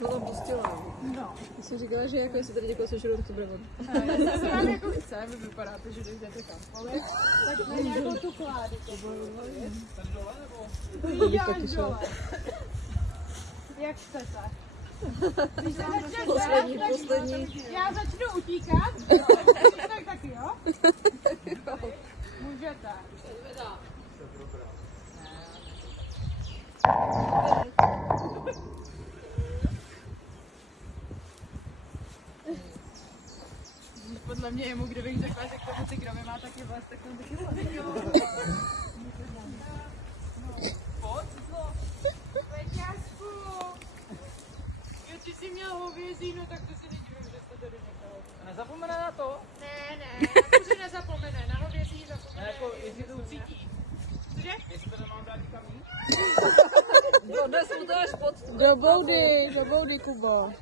No tam pustila. No. Já jsem říkala, že jako jestli tady někoho sešel, tak to bude on. Já se vám jako chce, vy vypadáte, že jdete kamkoliv, tak na nějakou tu kládu. Tady dole nebo? Jak dole? Jak chcete? Poslední. Já začnu utíkat, tak taky jo? Můžete. Podle mě jemu, kdybych řekla, že k tomu ty gromy má taky vles, tak tam taky vles. Peťásku! Jo, ty jsi měl hovězí, no tak to si nedivím, že jste tady nechal. Nezapomene na to? Ne, kuře nezapomene, na hovězí zapomene. Jako, jestli to ucítí. Cože? Jestli to nemám dát nikam jít? Dnes mu to až pod. Do boudy, Kubo.